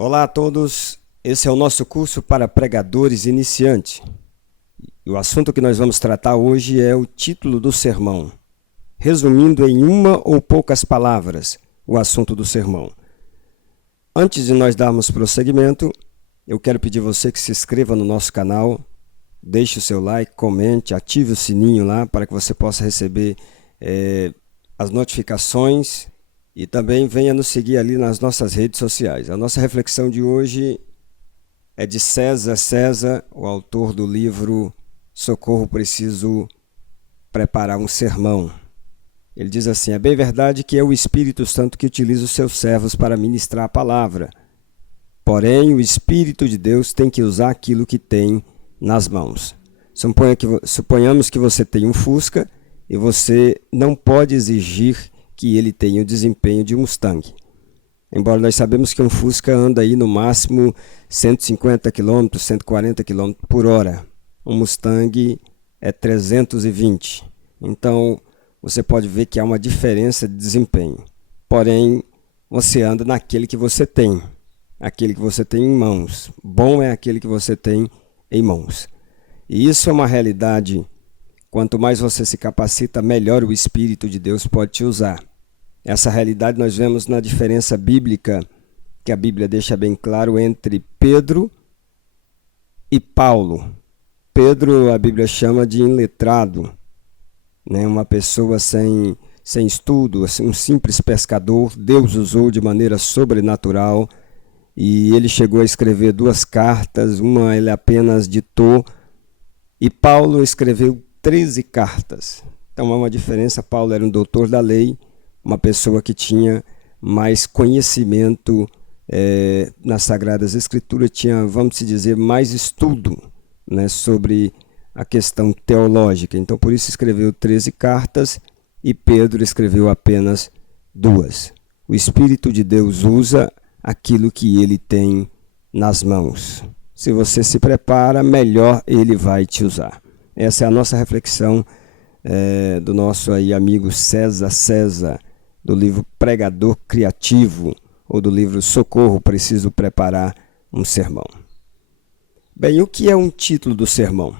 Olá a todos, esse é o nosso curso para pregadores iniciantes. E o assunto que nós vamos tratar hoje é o título do sermão. Resumindo em uma ou poucas palavras, o assunto do sermão. Antes de nós darmos prosseguimento, eu quero pedir a você que se inscreva no nosso canal, deixe o seu like, comente, ative o sininho lá para que você possa receber as notificações e também venha nos seguir ali nas nossas redes sociais. A nossa reflexão de hoje é de César, o autor do livro Socorro, Preciso Preparar um Sermão. Ele diz assim: é bem verdade que é o Espírito Santo que utiliza os seus servos para ministrar a palavra. Porém, o Espírito de Deus tem que usar aquilo que tem nas mãos. Suponhamos que você tem um Fusca e você não pode exigir que ele tenha o desempenho de um Mustang. Embora nós sabemos que um Fusca anda aí no máximo 150 km, 140 km por hora. Um Mustang é 320. Então, você pode ver que há uma diferença de desempenho. Porém, você anda naquele que você tem. Aquele que você tem em mãos. Bom é aquele que você tem em mãos. E isso é uma realidade. Quanto mais você se capacita, melhor o Espírito de Deus pode te usar. Essa realidade nós vemos na diferença bíblica, que a Bíblia deixa bem claro, entre Pedro e Paulo. Pedro, a Bíblia chama de iletrado, né? Uma pessoa sem estudo, um simples pescador. Deus usou de maneira sobrenatural e ele chegou a escrever 2 cartas, uma ele apenas ditou, e Paulo escreveu 13 cartas. Então há uma diferença. Paulo era um doutor da lei, uma pessoa que tinha mais conhecimento nas Sagradas Escrituras, tinha, vamos dizer, mais estudo, né, sobre a questão teológica. Então por isso escreveu 13 cartas e Pedro escreveu apenas 2. O Espírito de Deus usa aquilo que ele tem nas mãos. Se você se prepara, melhor ele vai te usar. Essa é a nossa reflexão do nosso aí amigo César, do livro Pregador Criativo, ou do livro Socorro, Preciso Preparar um Sermão. Bem, o que é um título do sermão?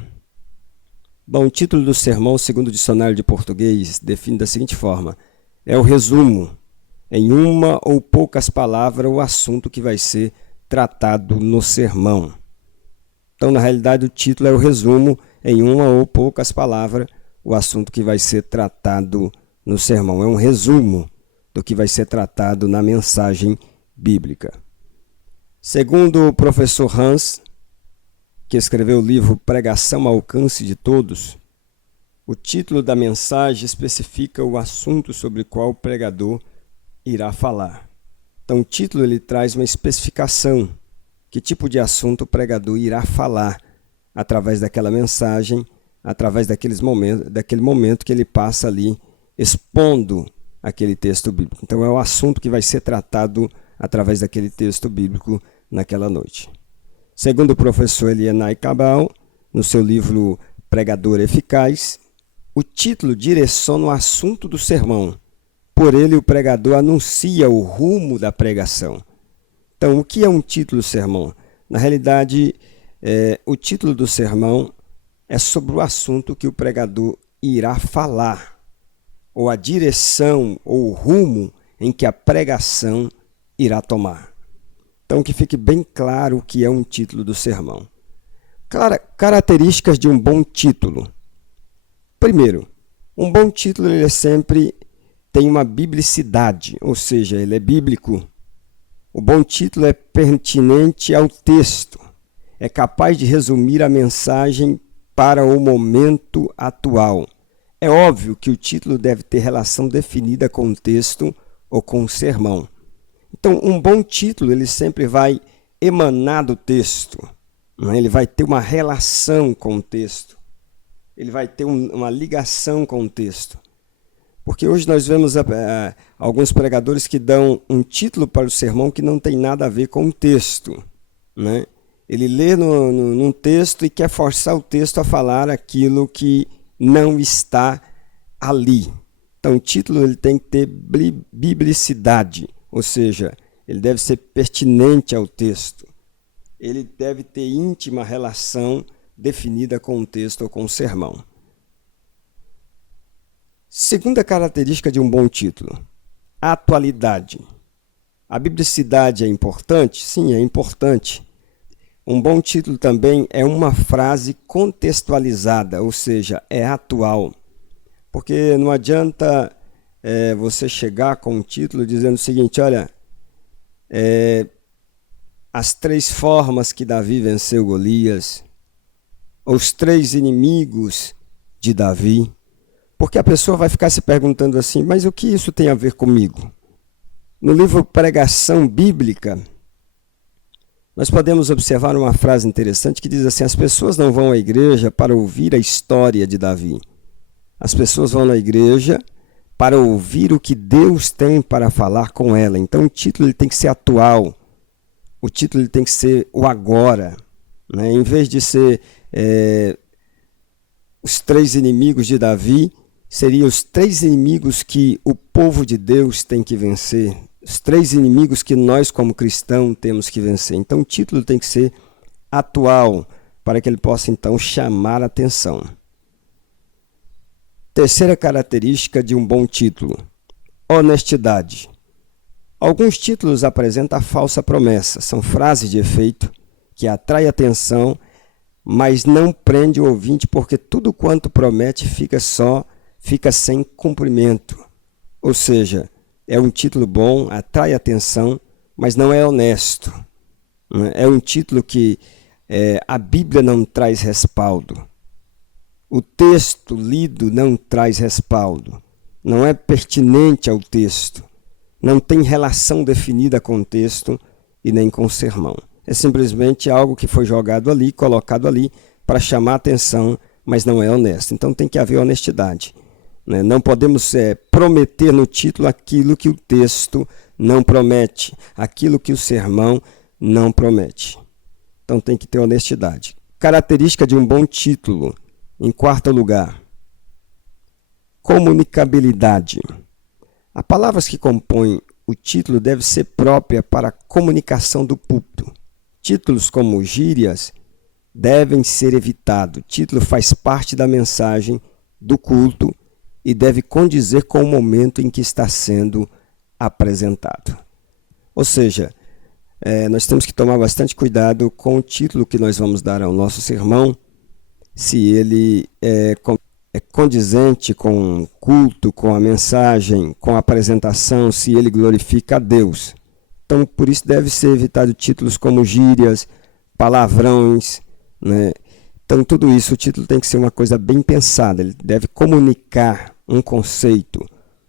Bom, o título do sermão, segundo o dicionário de português, define da seguinte forma: é o resumo, em uma ou poucas palavras, o assunto que vai ser tratado no sermão. Então, na realidade, o título é o resumo, em uma ou poucas palavras, o assunto que vai ser tratado no sermão. É um resumo do que vai ser tratado na mensagem bíblica. Segundo o professor Hans, que escreveu o livro Pregação ao Alcance de Todos, o título da mensagem especifica o assunto sobre o qual o pregador irá falar. Então, o título ele traz uma especificação. Que tipo de assunto o pregador irá falar através daquela mensagem, através daquele momento que ele passa ali expondo aquele texto bíblico. Então é o assunto que vai ser tratado através daquele texto bíblico naquela noite. Segundo o professor Elienay Cabal, no seu livro Pregador Eficaz, o título direciona o assunto do sermão. Por ele o pregador anuncia o rumo da pregação. Então, o que é um título do sermão? Na realidade, o título do sermão é sobre o assunto que o pregador irá falar, ou a direção ou o rumo em que a pregação irá tomar. Então, que fique bem claro o que é um título do sermão. Características de um bom título. Primeiro, um bom título ele sempre tem uma biblicidade, ou seja, ele é bíblico. O bom título é pertinente ao texto, é capaz de resumir a mensagem para o momento atual. É óbvio que o título deve ter relação definida com o texto ou com o sermão. Então, um bom título ele sempre vai emanar do texto, né? Ele vai ter uma relação com o texto, ele vai ter uma ligação com o texto. Porque hoje nós vemos alguns pregadores que dão um título para o sermão que não tem nada a ver com o texto, né? Ele lê num texto e quer forçar o texto a falar aquilo que não está ali. Então, o título ele tem que ter biblicidade, ou seja, ele deve ser pertinente ao texto, ele deve ter íntima relação definida com o texto ou com o sermão. Segunda característica de um bom título: atualidade. A biblicidade é importante? Sim, é importante. Um bom título também é uma frase contextualizada, ou seja, é atual. Porque não adianta você chegar com um título dizendo o seguinte: olha, as 3 formas que Davi venceu Golias, os 3 inimigos de Davi. Porque a pessoa vai ficar se perguntando assim: mas o que isso tem a ver comigo? No livro Pregação Bíblica, nós podemos observar uma frase interessante que diz assim: as pessoas não vão à igreja para ouvir a história de Davi. As pessoas vão na igreja para ouvir o que Deus tem para falar com ela. Então o título ele tem que ser atual. O título ele tem que ser o agora. Né? Em vez de ser os 3 inimigos de Davi, seriam os 3 inimigos que o povo de Deus tem que vencer. Os 3 inimigos que nós, como cristãos, temos que vencer. Então, o título tem que ser atual, para que ele possa, então, chamar a atenção. Terceira característica de um bom título: honestidade. Alguns títulos apresentam a falsa promessa. São frases de efeito que atraem atenção, mas não prende o ouvinte, porque tudo quanto promete fica sem cumprimento. Ou seja, é um título bom, atrai atenção, mas não é honesto. É um título que a Bíblia não traz respaldo. O texto lido não traz respaldo. Não é pertinente ao texto. Não tem relação definida com o texto e nem com o sermão. É simplesmente algo que foi jogado ali, colocado ali para chamar atenção, mas não é honesto. Então tem que haver honestidade. Não podemos prometer no título aquilo que o texto não promete, aquilo que o sermão não promete. Então tem que ter honestidade. Característica de um bom título, em 4º lugar: comunicabilidade. As palavras que compõem o título devem ser próprias para a comunicação do púlpito. Títulos como gírias devem ser evitados. O título faz parte da mensagem do culto e deve condizer com o momento em que está sendo apresentado. Ou seja, nós temos que tomar bastante cuidado com o título que nós vamos dar ao nosso sermão, se ele é condizente com o culto, com a mensagem, com a apresentação, se ele glorifica a Deus. Então, por isso deve ser evitado títulos como gírias, palavrões, né? Então, tudo isso, o título tem que ser uma coisa bem pensada. Ele deve comunicar um conceito,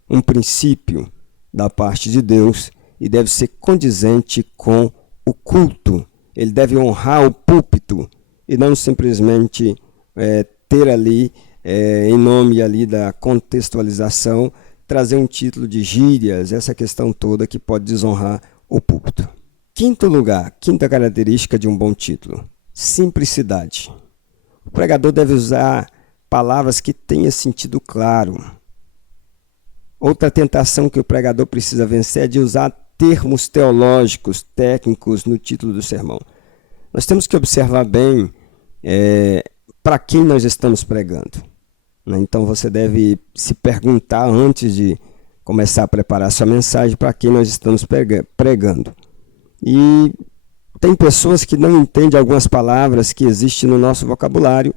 um princípio da parte de Deus e deve ser condizente com o culto. Ele deve honrar o púlpito e não simplesmente ter ali, em nome ali da contextualização, trazer um título de gírias, essa questão toda que pode desonrar o púlpito. 5º lugar, 5ª característica de um bom título: simplicidade. O pregador deve usar palavras que tenham sentido claro. Outra tentação que o pregador precisa vencer é de usar termos teológicos, técnicos no título do sermão. Nós temos que observar bem para quem nós estamos pregando. Então você deve se perguntar antes de começar a preparar sua mensagem para quem nós estamos pregando. E tem pessoas que não entendem algumas palavras que existem no nosso vocabulário,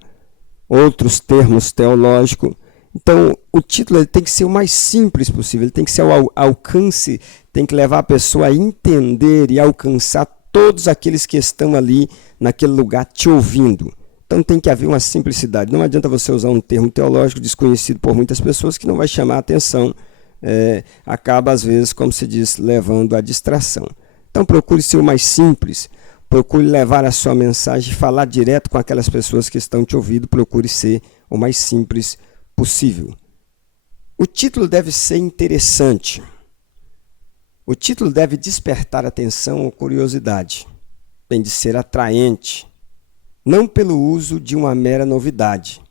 outros termos teológicos. Então, o título ele tem que ser o mais simples possível, ele tem que ser ao alcance, tem que levar a pessoa a entender e alcançar todos aqueles que estão ali naquele lugar te ouvindo. Então, tem que haver uma simplicidade. Não adianta você usar um termo teológico desconhecido por muitas pessoas que não vai chamar a atenção. Acaba, às vezes, como se diz, levando à distração. Então, procure ser o mais simples, procure levar a sua mensagem, falar direto com aquelas pessoas que estão te ouvindo, procure ser o mais simples possível. O título deve ser interessante. O título deve despertar atenção ou curiosidade. Tem de ser atraente, não pelo uso de uma mera novidade,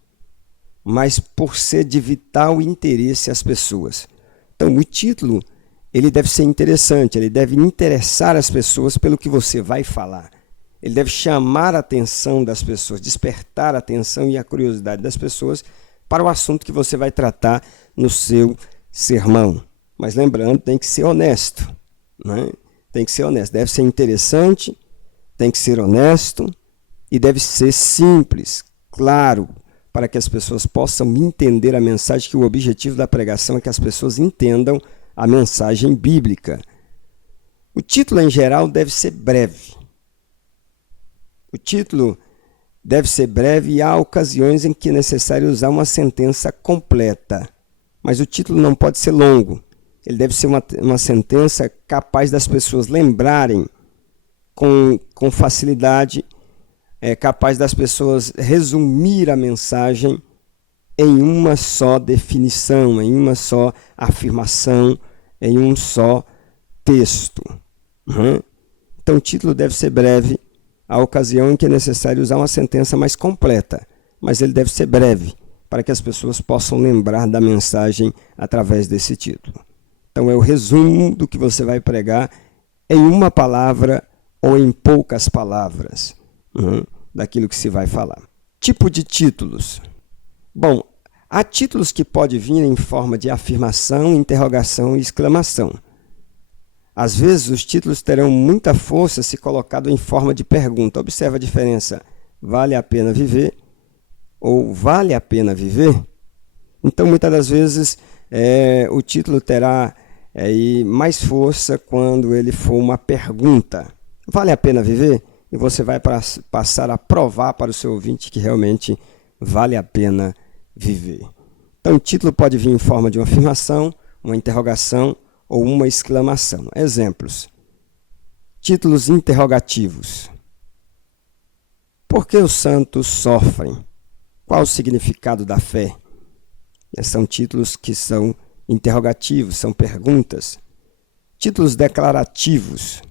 mas por ser de vital interesse às pessoas. Então, o título ele deve ser interessante, ele deve interessar as pessoas pelo que você vai falar. Ele deve chamar a atenção das pessoas, despertar a atenção e a curiosidade das pessoas para o assunto que você vai tratar no seu sermão. Mas lembrando, tem que ser honesto, né? Tem que ser honesto, deve ser interessante, tem que ser honesto e deve ser simples, claro, para que as pessoas possam entender a mensagem, que o objetivo da pregação é que as pessoas entendam a mensagem bíblica. O título, em geral, deve ser breve. O título deve ser breve e há ocasiões em que é necessário usar uma sentença completa. Mas o título não pode ser longo. Ele deve ser uma sentença capaz das pessoas lembrarem com facilidade, capaz das pessoas resumir a mensagem em uma só definição, em uma só afirmação, em um só texto. Então o título deve ser breve. Há ocasião em que é necessário usar uma sentença mais completa, mas ele deve ser breve, para que as pessoas possam lembrar da mensagem através desse título. Então é o resumo do que você vai pregar em uma palavra ou em poucas palavras, daquilo que se vai falar. Tipo de títulos. Bom, há títulos que podem vir em forma de afirmação, interrogação e exclamação. Às vezes, os títulos terão muita força se colocado em forma de pergunta. Observa a diferença. Vale a pena viver? Ou vale a pena viver? Então, muitas das vezes, o título terá mais força quando ele for uma pergunta. Vale a pena viver? E você vai passar a provar para o seu ouvinte que realmente vale a pena viver. Então, o título pode vir em forma de uma afirmação, uma interrogação ou uma exclamação. Exemplos. Títulos interrogativos. Por que os santos sofrem? Qual o significado da fé? São títulos que são interrogativos, são perguntas. Títulos declarativos.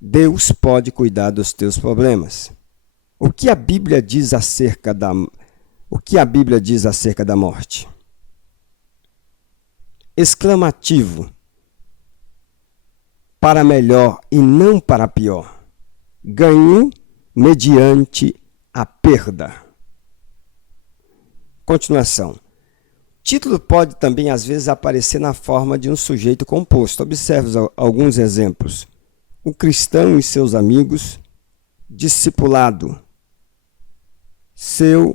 Deus pode cuidar dos teus problemas. O que a Bíblia diz acerca da morte? Exclamativo. Para melhor e não para pior. Ganho mediante a perda. Continuação. Título pode também, às vezes, aparecer na forma de um sujeito composto. Observe alguns exemplos. O cristão e seus amigos, discipulado, seu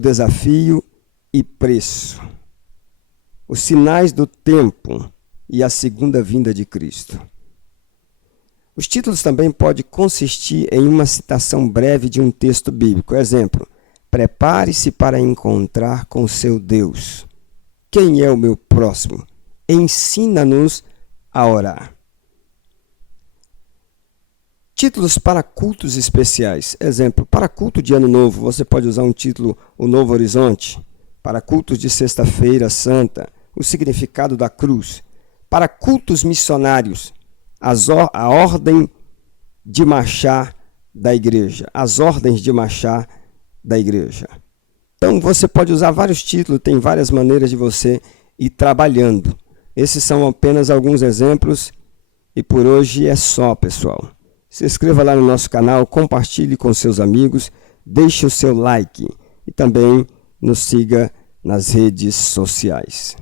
desafio e preço. Os sinais do tempo e a segunda vinda de Cristo. Os títulos também podem consistir em uma citação breve de um texto bíblico. Exemplo, prepare-se para encontrar com seu Deus. Quem é o meu próximo? Ensina-nos a orar. Títulos para cultos especiais. Exemplo, para culto de Ano Novo, você pode usar um título, O Novo Horizonte. Para cultos de Sexta-feira Santa, o significado da cruz. Para cultos missionários, a ordem de marchar da igreja. As ordens de marchar da igreja. Então, você pode usar vários títulos, tem várias maneiras de você ir trabalhando. Esses são apenas alguns exemplos e por hoje é só, pessoal. Se inscreva lá no nosso canal, compartilhe com seus amigos, deixe o seu like e também nos siga nas redes sociais.